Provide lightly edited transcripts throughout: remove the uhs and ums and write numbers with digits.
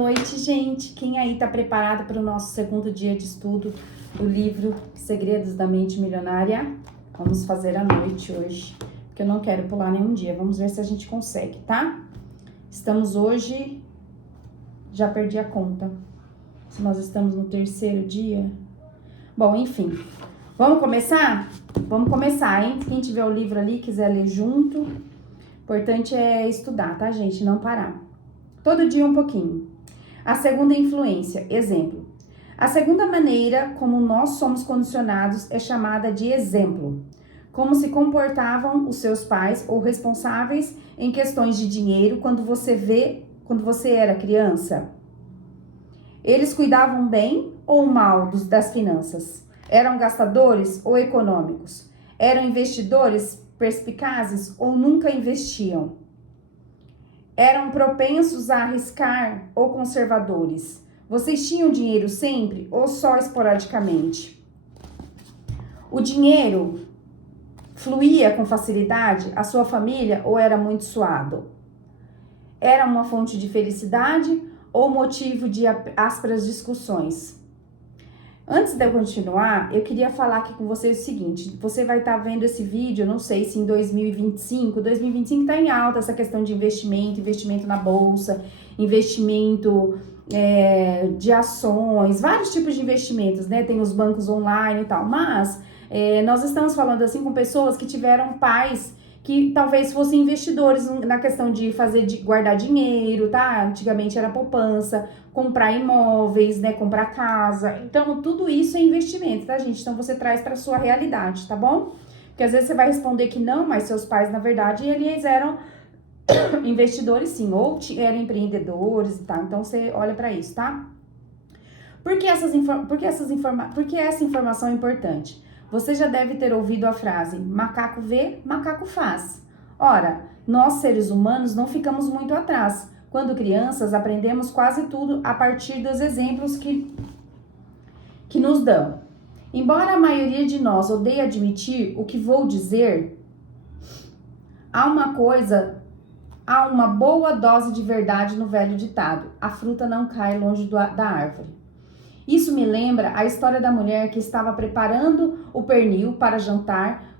Boa noite, gente. Quem aí tá preparado para o nosso segundo dia de estudo do livro Segredos da Mente Milionária? Vamos fazer à noite hoje, porque eu não quero pular nenhum dia. Vamos ver se a gente consegue, tá? Estamos hoje... Já perdi a conta. Se nós estamos no terceiro dia... Bom, enfim. Vamos começar? Vamos começar, hein? Quem tiver o livro ali, quiser ler junto. O importante é estudar, tá, gente? Não parar. Todo dia um pouquinho. A segunda influência, exemplo. A segunda maneira como nós somos condicionados é chamada de exemplo. Como se comportavam os seus pais ou responsáveis em questões de dinheiro quando você era criança? Eles cuidavam bem ou mal das finanças? Eram gastadores ou econômicos? Eram investidores perspicazes ou nunca investiam? Eram propensos a arriscar ou conservadores? Vocês tinham dinheiro sempre ou só esporadicamente? O dinheiro fluía com facilidade à sua família ou era muito suado? Era uma fonte de felicidade ou motivo de ásperas discussões? Antes de eu continuar, eu queria falar aqui com vocês o seguinte, você vai estar vendo esse vídeo, não sei se em 2025 está em alta essa questão de investimento na bolsa, investimento de ações, vários tipos de investimentos, né? Tem os bancos online e tal, mas nós estamos falando assim com pessoas que tiveram pais que talvez fossem investidores na questão de guardar dinheiro, tá? Antigamente era poupança, comprar imóveis, né? Comprar casa. Então, tudo isso é investimento, tá, gente? Então, você traz para sua realidade, tá bom? Porque às vezes você vai responder que não, mas seus pais, na verdade, eles eram investidores sim, ou eram empreendedores e tal. Então, você olha para isso, tá? Por que essa informação é importante? Você já deve ter ouvido a frase, macaco vê, macaco faz. Ora, nós seres humanos não ficamos muito atrás. Quando crianças, aprendemos quase tudo a partir dos exemplos que nos dão. Embora a maioria de nós odeie admitir o que vou dizer, há uma boa dose de verdade no velho ditado, a fruta não cai longe da árvore. Isso me lembra a história da mulher que estava preparando o pernil para jantar,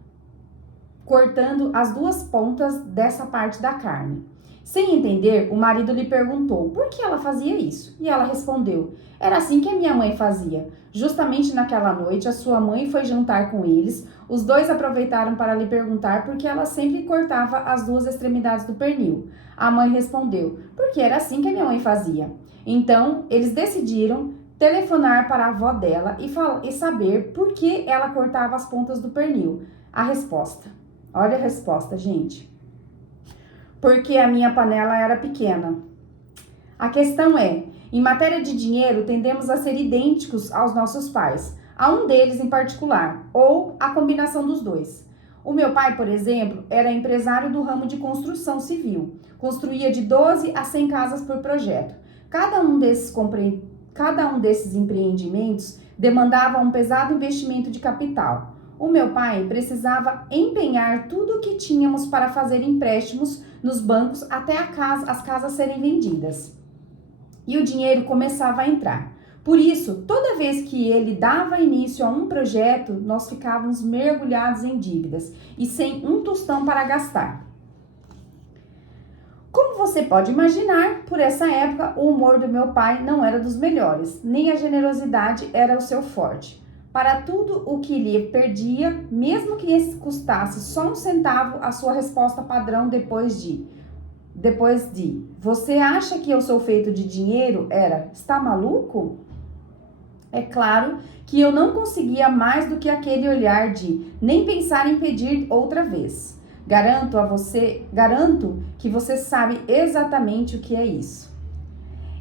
cortando as duas pontas dessa parte da carne. Sem entender, o marido lhe perguntou por que ela fazia isso. E ela respondeu, era assim que a minha mãe fazia. Justamente naquela noite, a sua mãe foi jantar com eles. Os dois aproveitaram para lhe perguntar por que ela sempre cortava as duas extremidades do pernil. A mãe respondeu, porque era assim que a minha mãe fazia. Então, eles decidiram telefonar para a avó dela e saber por que ela cortava as pontas do pernil. A resposta. Olha a resposta, gente. Porque a minha panela era pequena. A questão é, em matéria de dinheiro, tendemos a ser idênticos aos nossos pais, a um deles em particular, ou a combinação dos dois. O meu pai, por exemplo, era empresário do ramo de construção civil. Construía de 12 a 100 casas por projeto. Cada um desses empreendimentos demandava um pesado investimento de capital. O meu pai precisava empenhar tudo o que tínhamos para fazer empréstimos nos bancos até as casas serem vendidas. E o dinheiro começava a entrar. Por isso, toda vez que ele dava início a um projeto, nós ficávamos mergulhados em dívidas e sem um tostão para gastar. Como você pode imaginar, por essa época, o humor do meu pai não era dos melhores, nem a generosidade era o seu forte. Para tudo o que lhe perdia, mesmo que custasse só um centavo, a sua resposta padrão depois de você acha que eu sou feito de dinheiro? Era, está maluco? É claro que eu não conseguia mais do que aquele olhar de nem pensar em pedir outra vez. Garanto que você sabe exatamente o que é isso.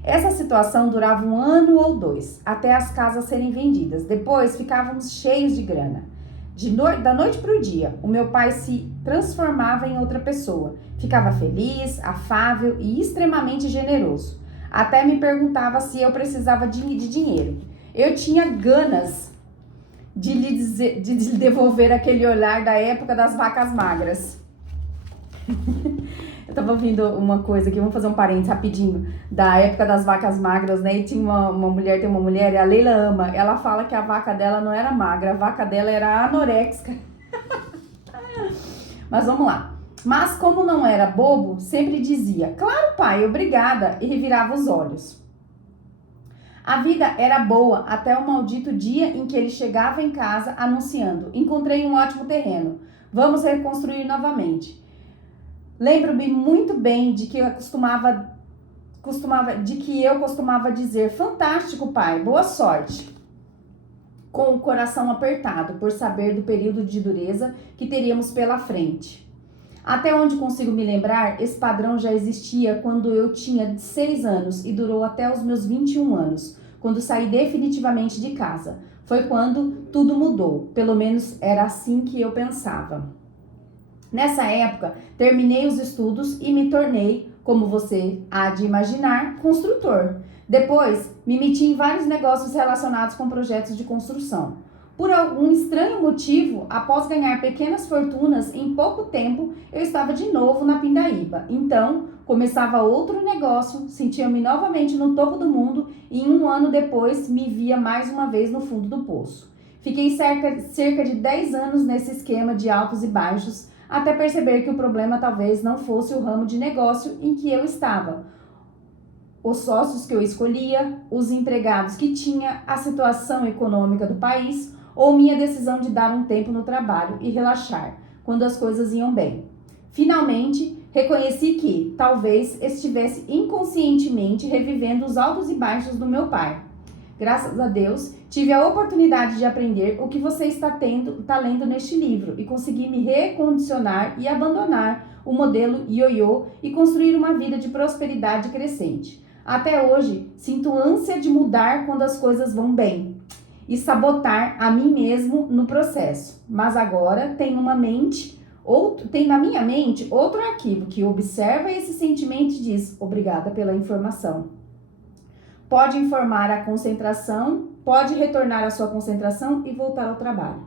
Essa situação durava 1 ano ou 2, até as casas serem vendidas. Depois ficávamos cheios de grana. Da noite para o dia, o meu pai se transformava em outra pessoa. Ficava feliz, afável e extremamente generoso. Até me perguntava se eu precisava de dinheiro. Eu tinha ganas de lhe devolver aquele olhar da época das vacas magras. Eu tava ouvindo uma coisa aqui, vamos fazer um parênteses rapidinho, da época das vacas magras, né? E tinha uma mulher, tem uma mulher, e a Leila ama, ela fala que a vaca dela não era magra, a vaca dela era anoréxica. Mas vamos lá. Mas como não era bobo, sempre dizia, claro pai, obrigada, e revirava os olhos. A vida era boa até o maldito dia em que ele chegava em casa anunciando, encontrei um ótimo terreno, vamos reconstruir novamente. Lembro-me muito bem de que eu costumava dizer, fantástico pai, boa sorte, com o coração apertado por saber do período de dureza que teríamos pela frente. Até onde consigo me lembrar, esse padrão já existia quando eu tinha 6 anos e durou até os meus 21 anos, quando saí definitivamente de casa. Foi quando tudo mudou, pelo menos era assim que eu pensava. Nessa época, terminei os estudos e me tornei, como você há de imaginar, construtor. Depois, me meti em vários negócios relacionados com projetos de construção. Por algum estranho motivo, após ganhar pequenas fortunas, em pouco tempo eu estava de novo na pindaíba. Então, começava outro negócio, sentia-me novamente no topo do mundo e 1 ano depois me via mais uma vez no fundo do poço. Fiquei cerca de 10 anos nesse esquema de altos e baixos, até perceber que o problema talvez não fosse o ramo de negócio em que eu estava, os sócios que eu escolhia, os empregados que tinha, a situação econômica do país ou minha decisão de dar um tempo no trabalho e relaxar quando as coisas iam bem. Finalmente, reconheci que talvez estivesse inconscientemente revivendo os altos e baixos do meu pai. Graças a Deus, tive a oportunidade de aprender o que você está lendo neste livro e consegui me recondicionar e abandonar o modelo ioiô e construir uma vida de prosperidade crescente. Até hoje, sinto ânsia de mudar quando as coisas vão bem e sabotar a mim mesmo no processo. Mas agora tem na minha mente outro arquivo que observa esse sentimento e diz, obrigada pela informação. Pode informar a concentração, pode retornar à sua concentração e voltar ao trabalho.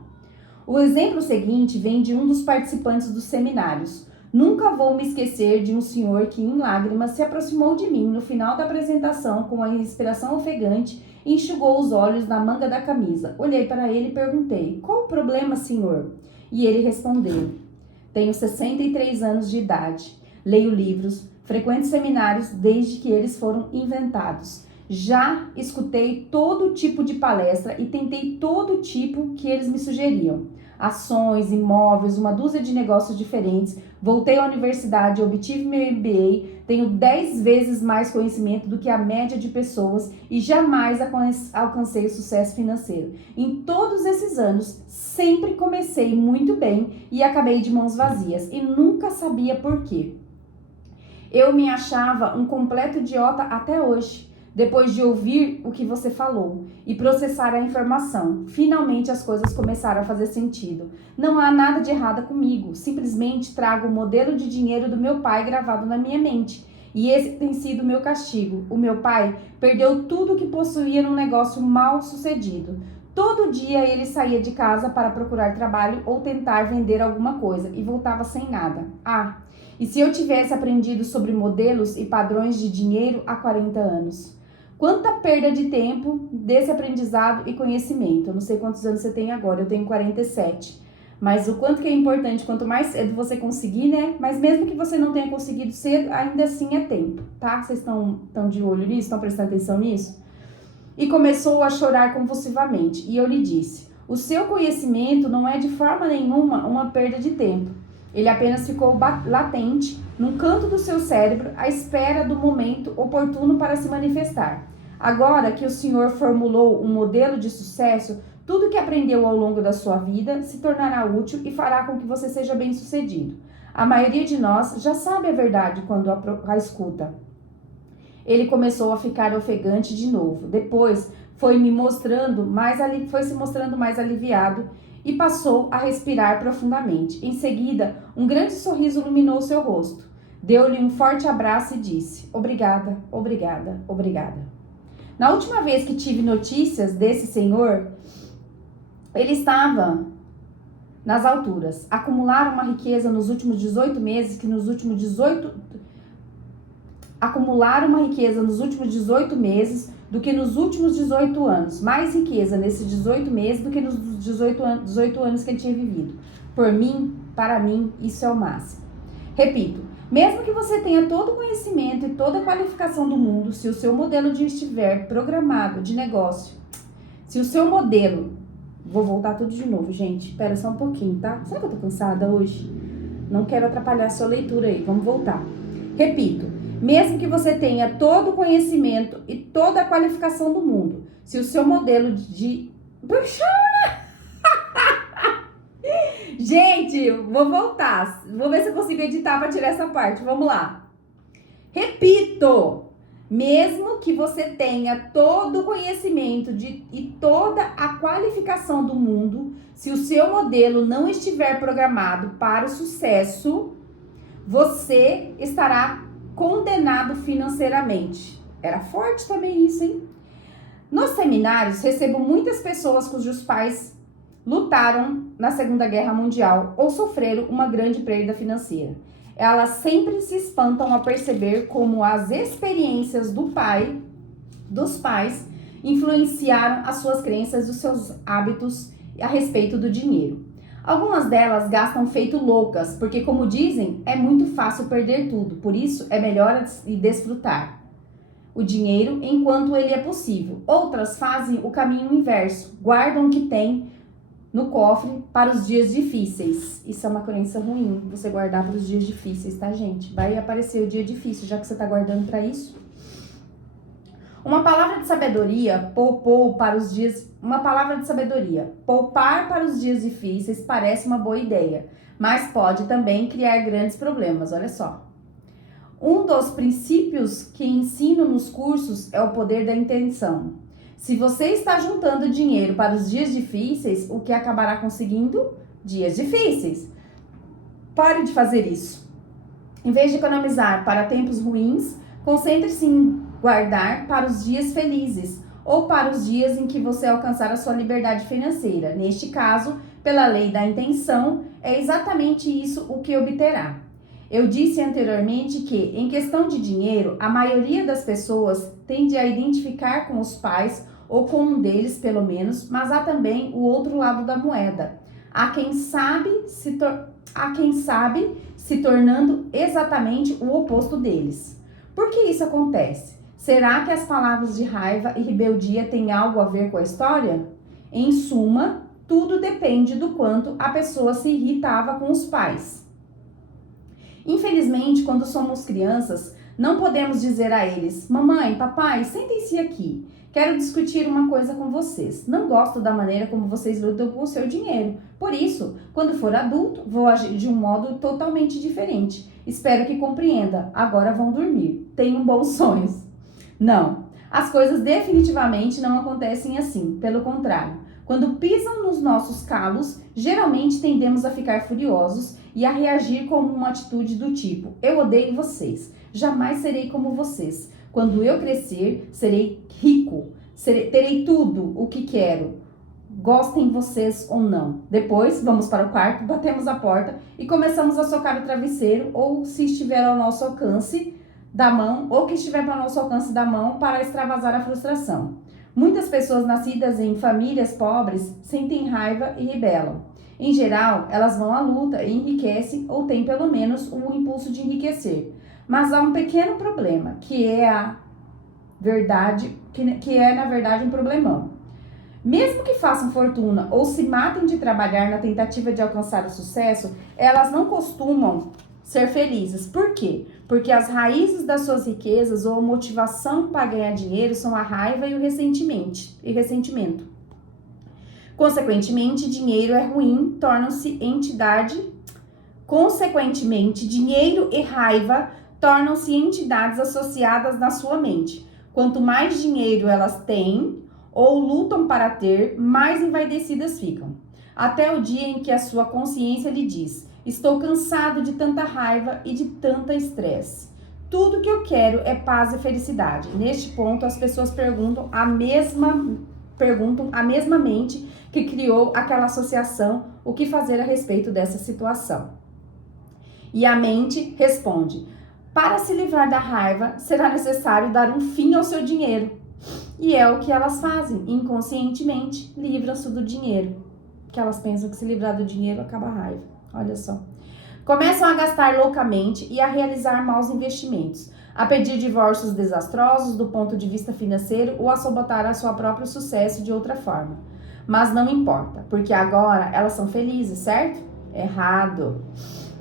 O exemplo seguinte vem de um dos participantes dos seminários. Nunca vou me esquecer de um senhor que, em lágrimas, se aproximou de mim no final da apresentação com a respiração ofegante e enxugou os olhos na manga da camisa. Olhei para ele e perguntei, qual o problema, senhor? E ele respondeu, tenho 63 anos de idade, leio livros, frequento seminários desde que eles foram inventados. Já escutei todo tipo de palestra e tentei todo tipo que eles me sugeriam. Ações, imóveis, uma dúzia de negócios diferentes. Voltei à universidade, obtive meu MBA, tenho 10 vezes mais conhecimento do que a média de pessoas e jamais alcancei o sucesso financeiro. Em todos esses anos, sempre comecei muito bem e acabei de mãos vazias e nunca sabia por quê. Eu me achava um completo idiota até hoje. Depois de ouvir o que você falou e processar a informação, finalmente as coisas começaram a fazer sentido. Não há nada de errado comigo, simplesmente trago o modelo de dinheiro do meu pai gravado na minha mente. E esse tem sido o meu castigo. O meu pai perdeu tudo que possuía num negócio mal sucedido. Todo dia ele saía de casa para procurar trabalho ou tentar vender alguma coisa e voltava sem nada. E se eu tivesse aprendido sobre modelos e padrões de dinheiro há 40 anos? Quanta perda de tempo desse aprendizado e conhecimento. Eu não sei quantos anos você tem agora, eu tenho 47. Mas o quanto que é importante, quanto mais cedo você conseguir, né? Mas mesmo que você não tenha conseguido cedo, ainda assim é tempo, tá? Vocês estão de olho nisso? Estão prestando atenção nisso? E começou a chorar convulsivamente. E eu lhe disse, o seu conhecimento não é de forma nenhuma uma perda de tempo. Ele apenas ficou latente num canto do seu cérebro à espera do momento oportuno para se manifestar. Agora que o senhor formulou um modelo de sucesso, tudo que aprendeu ao longo da sua vida se tornará útil e fará com que você seja bem-sucedido. A maioria de nós já sabe a verdade quando a escuta. Ele começou a ficar ofegante de novo. Depois foi se mostrando mais aliviado e passou a respirar profundamente. Em seguida, um grande sorriso iluminou seu rosto. Deu-lhe um forte abraço e disse, obrigada, obrigada, obrigada. Na última vez que tive notícias desse senhor, ele estava nas alturas. Acumularam uma riqueza nos últimos 18 meses que nos últimos 18... Acumularam uma riqueza nos últimos 18 meses do que nos últimos 18 anos. Mais riqueza nesses 18 meses do que nos 18 anos que ele tinha vivido. Por mim, para mim, isso é o máximo. Repito, mesmo que você tenha todo o conhecimento e toda a qualificação do mundo, se o seu modelo de estiver programado de negócio, se o seu modelo... Vou voltar tudo de novo, gente. Espera só um pouquinho, tá? Será que eu tô cansada hoje? Não quero atrapalhar a sua leitura aí. Vamos voltar. Repito, mesmo que você tenha todo o conhecimento e toda a qualificação do mundo, se o seu modelo de... Gente, vou voltar. Vou ver se eu consigo editar para tirar essa parte. Vamos lá. Repito, mesmo que você tenha todo o conhecimento e toda a qualificação do mundo, se o seu modelo não estiver programado para o sucesso, você estará condenado financeiramente. Era forte também isso, hein? Nos seminários, recebo muitas pessoas cujos pais lutaram na Segunda Guerra Mundial ou sofreram uma grande perda financeira. Elas sempre se espantam ao perceber como as experiências dos pais, influenciaram as suas crenças e os seus hábitos a respeito do dinheiro. Algumas delas gastam feito loucas, porque, como dizem, é muito fácil perder tudo, por isso é melhor desfrutar o dinheiro enquanto ele é possível. Outras fazem o caminho inverso, guardam o que têm no cofre para os dias difíceis. Isso é uma crença ruim, você guardar para os dias difíceis, tá, gente? Vai aparecer o dia difícil, já que você tá guardando para isso. Uma palavra de sabedoria, poupar para os dias difíceis parece uma boa ideia, mas pode também criar grandes problemas, olha só. Um dos princípios que ensino nos cursos é o poder da intenção. Se você está juntando dinheiro para os dias difíceis, o que acabará conseguindo? Dias difíceis. Pare de fazer isso. Em vez de economizar para tempos ruins, concentre-se em guardar para os dias felizes ou para os dias em que você alcançar a sua liberdade financeira. Neste caso, pela lei da intenção, é exatamente isso o que obterá. Eu disse anteriormente que, em questão de dinheiro, a maioria das pessoas tende a identificar com os pais ou com um deles, pelo menos, mas há também o outro lado da moeda. Há quem sabe se tornando exatamente o oposto deles. Por que isso acontece? Será que as palavras de raiva e rebeldia têm algo a ver com a história? Em suma, tudo depende do quanto a pessoa se irritava com os pais. Infelizmente, quando somos crianças, não podemos dizer a eles: mamãe, papai, sentem-se aqui. Quero discutir uma coisa com vocês. Não gosto da maneira como vocês lutam com o seu dinheiro. Por isso, quando for adulto, vou agir de um modo totalmente diferente. Espero que compreenda. Agora vão dormir. Tenham bons sonhos. Não, as coisas definitivamente não acontecem assim. Pelo contrário, quando pisam nos nossos calos, geralmente tendemos a ficar furiosos e a reagir com uma atitude do tipo: eu odeio vocês. Jamais serei como vocês. Quando eu crescer, serei rico, terei tudo o que quero, gostem vocês ou não. Depois, vamos para o quarto, batemos a porta e começamos a socar o travesseiro, ou se estiver ao nosso alcance da mão, ou que estiver ao nosso alcance da mão, para extravasar a frustração. Muitas pessoas nascidas em famílias pobres sentem raiva e rebelam. Em geral, elas vão à luta e enriquecem ou têm pelo menos o impulso de enriquecer. Mas há um pequeno problema, que é na verdade um problemão. Mesmo que façam fortuna ou se matem de trabalhar na tentativa de alcançar o sucesso, elas não costumam ser felizes. Por quê? Porque as raízes das suas riquezas ou a motivação para ganhar dinheiro são a raiva e o ressentimento. Consequentemente, dinheiro é ruim, tornam-se dinheiro e raiva tornam-se entidades associadas na sua mente. Quanto mais dinheiro elas têm ou lutam para ter, mais envaidecidas ficam. Até o dia em que a sua consciência lhe diz: estou cansado de tanta raiva e de tanta estresse. Tudo que eu quero é paz e felicidade. Neste ponto, as pessoas perguntam a mesma perguntam à mesma mente que criou aquela associação o que fazer a respeito dessa situação. E a mente responde: para se livrar da raiva, será necessário dar um fim ao seu dinheiro. E é o que elas fazem, inconscientemente, livram-se do dinheiro. Que elas pensam que se livrar do dinheiro acaba a raiva. Olha só. Começam a gastar loucamente e a realizar maus investimentos, a pedir divórcios desastrosos do ponto de vista financeiro ou a sabotar a seu próprio sucesso de outra forma. Mas não importa, porque agora elas são felizes, certo? Errado.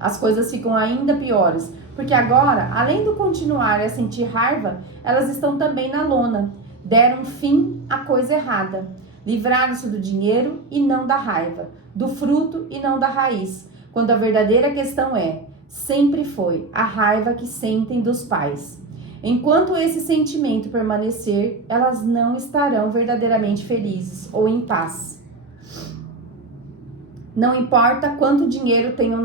As coisas ficam ainda piores, porque agora, além de continuar a sentir raiva, elas estão também na lona. Deram fim à coisa errada. Livraram-se do dinheiro e não da raiva, do fruto e não da raiz. Quando a verdadeira questão sempre foi a raiva que sentem dos pais. Enquanto esse sentimento permanecer, elas não estarão verdadeiramente felizes ou em paz. Não importa quanto dinheiro tenham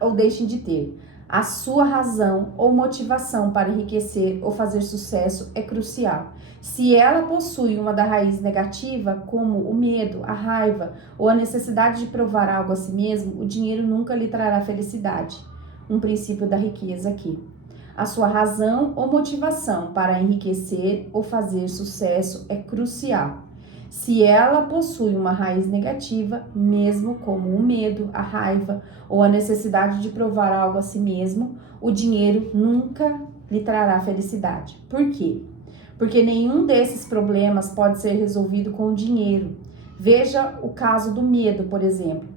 ou deixem de ter, a sua razão ou motivação para enriquecer ou fazer sucesso é crucial. Se ela possui uma da raiz negativa, como o medo, a raiva ou a necessidade de provar algo a si mesmo, o dinheiro nunca lhe trará felicidade. Um princípio da riqueza aqui. A sua razão ou motivação para enriquecer ou fazer sucesso é crucial. Se ela possui uma raiz negativa, mesmo como o medo, a raiva ou a necessidade de provar algo a si mesmo, o dinheiro nunca lhe trará felicidade. Por quê? Porque nenhum desses problemas pode ser resolvido com o dinheiro. Veja o caso do medo, por exemplo.